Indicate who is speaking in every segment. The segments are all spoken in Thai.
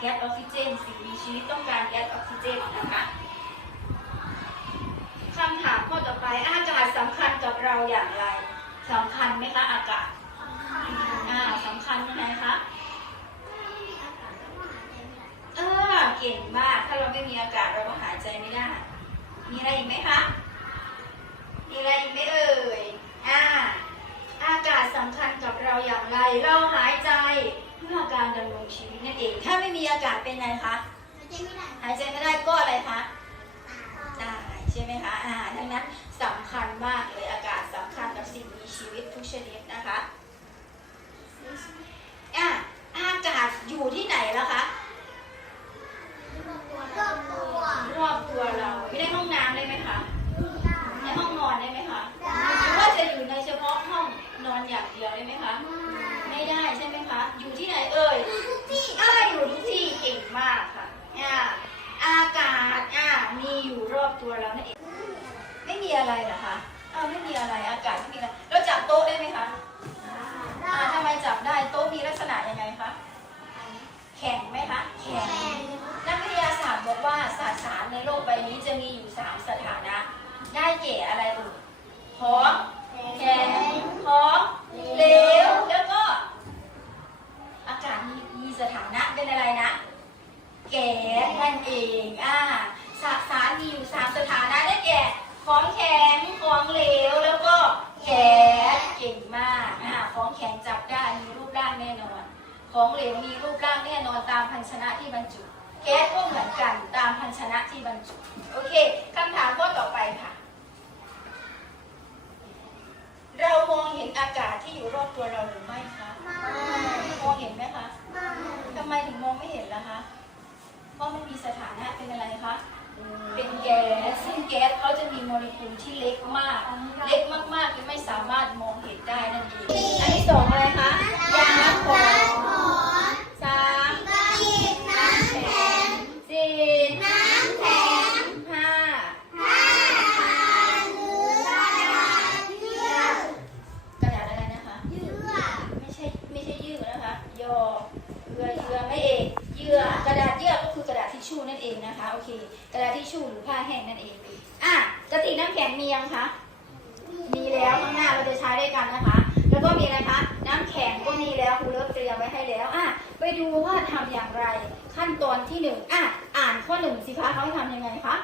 Speaker 1: แก๊สออกซิเจน สิ่งมีชีวิตต้องการแก๊สออกซิเจนนะคะคำถามข้อต่อไปอากาศสำคัญกับเราอย่างไรสำคัญไหมคะอากาศอ่าสำคัญยังไงคะเออเก่งมาก ถ้าเราไม่มีอากาศเราก็หายใจไม่ได้ มีอะไรอีกไหมคะ มีอะไรอีกไหมเอ่ยอ่าอากาศสำคัญกับเราอย่างไรเราหายใจเพื่อการดำรงชีวิ ตนั่นเองถ้าไม่มีอากาศเป็นไงคะหายใจไม่ได้ก็อะไรคะตายใช่ไหมคะอ่าดังนั้นสำคัญมากเลยอากาศสำคัญกับสิ่งมีชีวิตทุกชนิดนะคะอะอากาศอยู่ที่ไหนแล้วคะ ไมจับได้โต๊ะมีลักษณะยังไงคะแข็งไหมคะแข็งนักวิทยาศาสตร์บอกว่าสสารในโลกใบนี้จะมีอยู่3สถานะ ได้แก่อะไรเอ่ยหอมแข็งหอมเหลวแล้วก็ อากาศมีมีสถานะเป็นอะไรนะ แก๊สนั่นเองอ่าสสารมีอยู่3สถานะได้แก่ของแข็งของเหลว แล้วก็แก๊สเก่งมาก อ่า ของแข็งจับได้มีรูปร่างแน่นอน ของ เหลวมีรูปร่างแน่นอนตามภาชนะที่บรรจุ แก๊สก็เหมือนกันตามภาชนะที่บรรจุ โอเคคำถามข้อต่อไปค่ะ เรามองเห็นอากาศที่อยู่รอบตัวเราหรือไม่คะมองเห็นไหมคะทำไมถึงมองไม่เห็นล่ะคะเพราะมันมีสถานะเป็นอะไรคะเป็นแก๊สซึ่งแก๊สเขาจะมีโมเลกุลที่เล็กมาก เล็กมากๆจนไม่สามารถมองเห็นได้นั่นเอง อันที่สองอะไรคะ ยาของสามน้ำแข็งสี่ห้ากระดาษอะไรนะคะ ไม่ใช่ไม่ใช่ยืดนะคะ ยอเยื่อเยื่อไม่เอกเยื่อกระดาษเยื่อก็คือกระดาษทิชชู่นั่นเองนะคะ โอเค กระดาษทิชชู่หรือผ้าแห้งนั่นเอง อะกระติกน้ำแข็งมียังคะ มีแล้วข้างหน้าเราจะใช้ด้วยกันนะคะ แล้วก็มีอะไรคะ น้ำแข็งก็มีแล้วครูเลิฟเตรียมไว้ให้แล้ว อะ ไปดูว่าทำอย่างไร ขั้นตอนที่หนึ่งอะ อ่านข้อหนึ่งสิคะ เขาทำยังไงคะ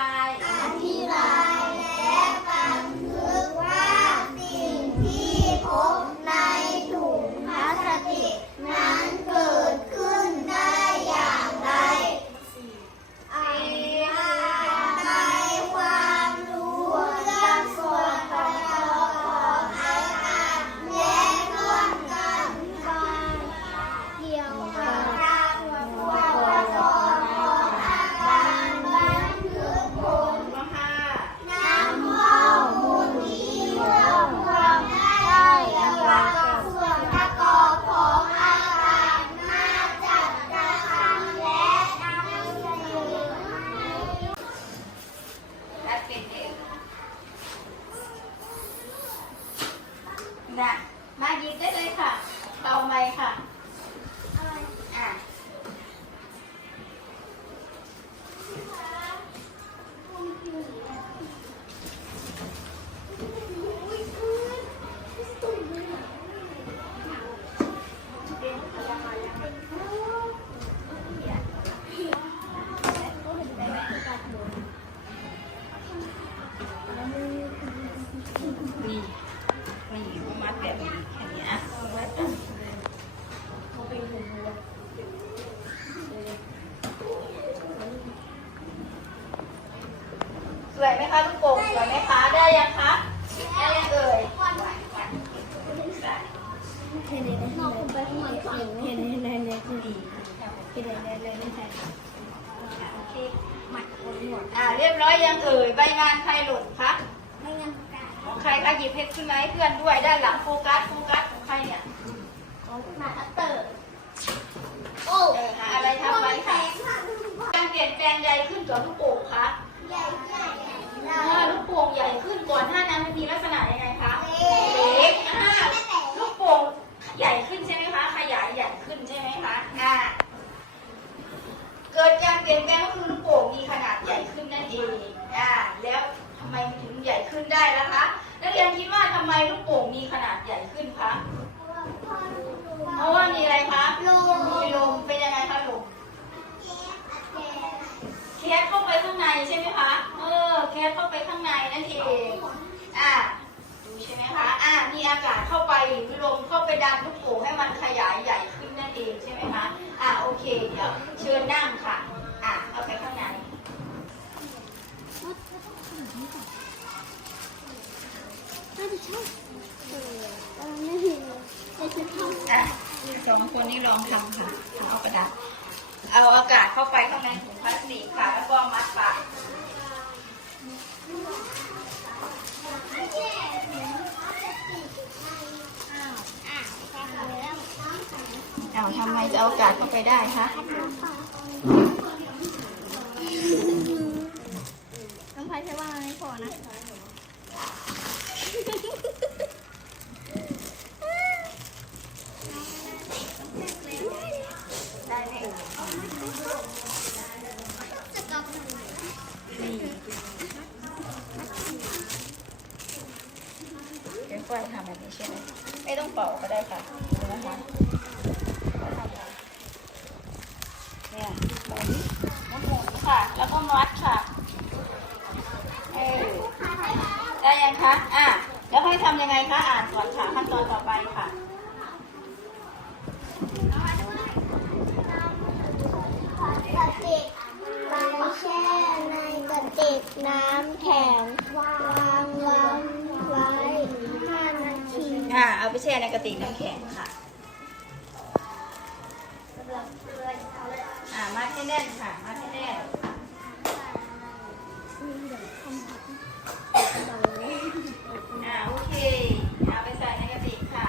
Speaker 2: Bye. นะมา
Speaker 1: หยิบได้เลยค่ะเตาไม้ค่ะ
Speaker 2: เห็นในนอกไปข้างในเห็นเห็นในในดีเห็นในในในใช่ค่ะ
Speaker 1: โอเค
Speaker 2: หมัดคนหนวด
Speaker 1: อ่าเรียบร้อยยังเอ่ยใบงานใครหล่นคะ
Speaker 2: ไม่งั้น
Speaker 1: ของใครคะหยิบให้ขึ้นมาให้เพื่อนด้วยด้านหลังโฟกัสโฟกัสของใครเนี่ย
Speaker 2: ของหมาเตอร์โอ้
Speaker 1: เออหาอะไรทำไว้ค่ะการเปลี่ยนแปลงใหญ่ขึ้นกว่าลูกโป่งคะ
Speaker 2: ใหญ่ใหญ่
Speaker 1: อ่าลูกโป่งใหญ่ขึ้นก่อนหน้านั้นมันมีลักษณะยังไงคะเล็กอ่าลูกโป่งใหญ่ขึ้นใช่ไหมคะ ขยายใหญ่ขึ้นใช่ไหมคะอ่าเกิดการเปลี่ยนแปลงก็คือลูกโป่งมีขนาดใหญ่ขึ้นนั่นเองอ่าแล้วทำไมมันถึงใหญ่ขึ้นได้ล่ะคะนักเรียนคิดว่าทำไมลูกโป่งมีขนาดใหญ่ขึ้นคะเพราะว่ามีอะไรคะมีลมเป็นยังไงคะลม แคสเข้าไปข้างในใช่ไหมคะ เออ แคสเข้าไปข้างในนั่นเองอ่าดูใช่ไหมคะอ่ามีอากาศเข้าไปหรือลมเข้าไปดันลูกโป่งให้มันขยายใหญ่ขึ้นนั่นเองใช่ไหมคะอ่าโอเคเดี๋ยวเชิญนั่งค่ะอ่าเข้าไปข้างใน
Speaker 2: น่าจะใช่เออไม่เห็นจะจะทำ
Speaker 1: อะสองคนนี้ลองทำค่ะทำเอากระดาษเอาอากาศเข้าไปข้างในถุงพลาสติกค่ะ แล้วก็มัดปาก เอาทำไมจะเอาอากาศเข้าไปได้คะ
Speaker 2: น้ำพายใช่ว่าไม่พอนะ
Speaker 1: ได้ไหมเอ่ย
Speaker 2: จะกลับมา
Speaker 1: นี่เดี๋ยวฝ้ายทำแบบนี้ใช่ไหมไม่ต้องเป่าก็ได้ค่ะดูนะคะก็ทำแบบเนี่ยหมุนหมุนหมุนค่ะ แล้วก็มัดค่ะเออได้ยังคะ อะ แล้วให้ทำยัง ไงคะอ่านก่อนค่ะขั้นตอนต่อไปค่ะ
Speaker 2: กระติกไปแช่ในกระติกน้ำแข็งวางไว้ไว้ห้านาที
Speaker 1: อ่าเอาไปแช่ในกระติกน้ำแข็งค่ะอ่ามัดให้แน่นค่ะมัดให้แน่นอ่าโอเคอ่าไปใส่ในกระติกค่ะ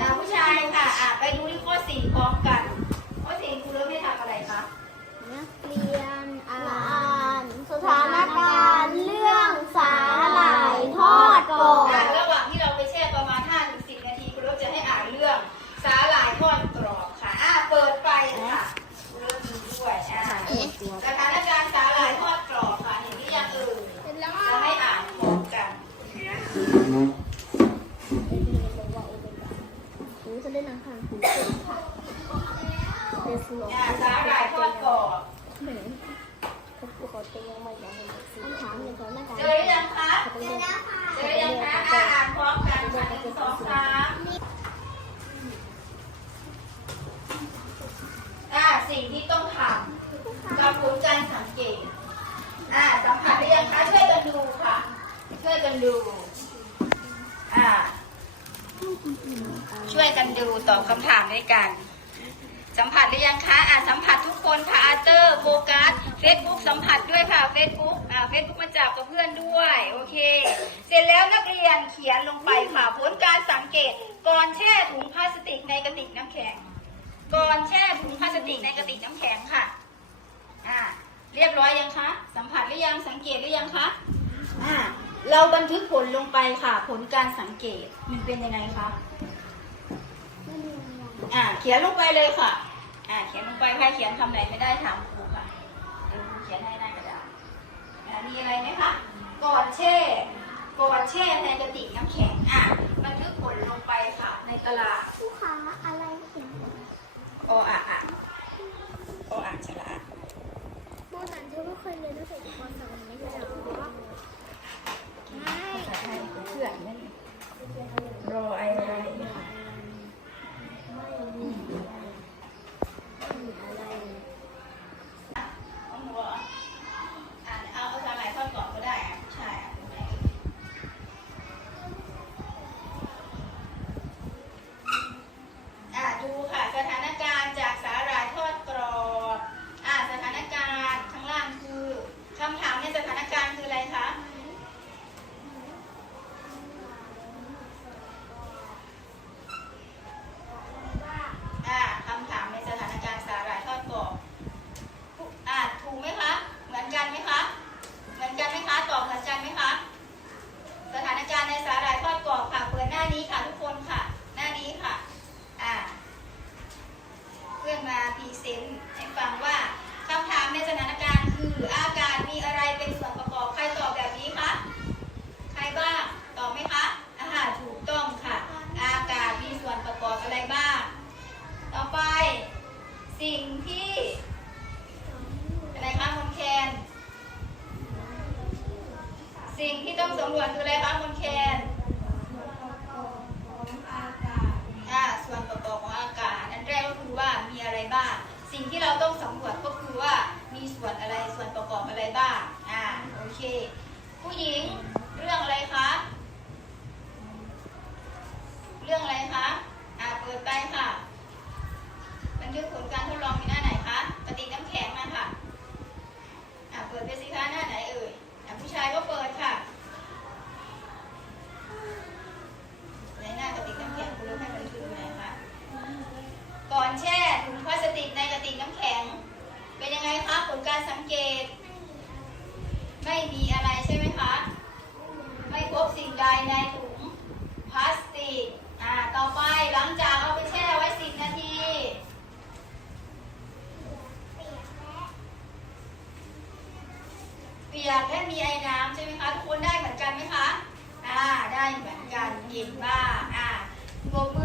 Speaker 1: อ่าผู้ชายค่ะ อ่าไปดูที่ข้อสี่พร้อมกัน ข้อสี่ครูเริ่มให้ทำอะไรคะ
Speaker 2: นักเรียนอ่านสถานการณ์เรื่องสาหร่ายทอดกรอ
Speaker 1: อ่า
Speaker 2: บ
Speaker 1: ระหว่างที่เราไปแช่ประมาณ5ถึง10 นาทีครูเริ่มจะให้อ่านเรื่องสาหร่ายทอดกรอบค่ะ อ่า เปิดไฟค่ะครูเริ่มดูด้วย อ่า สถานการณ์สาหร่ายทอดกรอบค่ะ เห็นหรือยังเอ่ยจะให้อ่านพร้อมกัน
Speaker 2: หนูจะได้นางคันหูเดฟลอ
Speaker 1: อ่าสาหร่ายทอดกรอบ
Speaker 2: เหมือนเขาปกติยังไม่ยังไม่ต้องถามเลยก่อนหน้ากัน
Speaker 1: เจอยังคะ
Speaker 2: เจอแล้วค่ะ
Speaker 1: เจอยังคะอ่านพร้อมกันหนึ่งสองสามอ่าสิ่งที่ต้องทำกับผลการสังเกตอ่าสัมผัสหรือยังคะช่วยกันดูค่ะ ช่วยกันดู ช่วยกันดูตอบคำถามด้วยกัน สัมผัสหรือยังคะอ่าสัมผัสทุกคนค่ะอาร์เตอร์โฟกัสเฟซบุ๊กสัมผัสด้วยค่ะเฟซบุ๊กอ่าเฟซบุ๊กมาจับกับเพื่อนด้วย โอเค เสร็จแล้วนักเรียนเขียนลงไปค่ะผลการสังเกตก่อนแช่ถุงพลาสติกในกระติกน้ำแข็งก่อนแช่ถุงพลาสติกในกระติกน้ำแข็งค่ะอ่าเรียบร้อยยังคะ สัมผัสหรือยังสังเกตหรือยังคะอ่า เราบันทึกผลลงไปค่ะ ผลการสังเกตมันเป็นยังไงคะอ่าเขียนลงไปเลยค่ะ อ่าเขียนลงไปใครเขียนคำไหนไม่ได้ถามครูค่ะเดี๋ยวครูเขียนให้หน้ากระดาษอ่ามีอะไรไหมคะก่อนแช่ก่อนแช่ในกระติกน้ำแข็งอ่าบันทึกผลลงไปค่ะ ในตาราง
Speaker 2: ผู้ค้าอะไรเห็น
Speaker 1: โออะอะโออ่านฉลาด
Speaker 2: โบตันเธอไม่เคยเรียนหนังสือปสองไม่ใช่หรอไม่
Speaker 1: ภาษา ชื่อนั่นรอไอ้ 你。 ปียกและมีไอ้น้ำใช่ไหมคะทุกคนได้เหมือนกันไหมคะอ่าได้เหมือนกันกินบ้ากอ่ากบมือ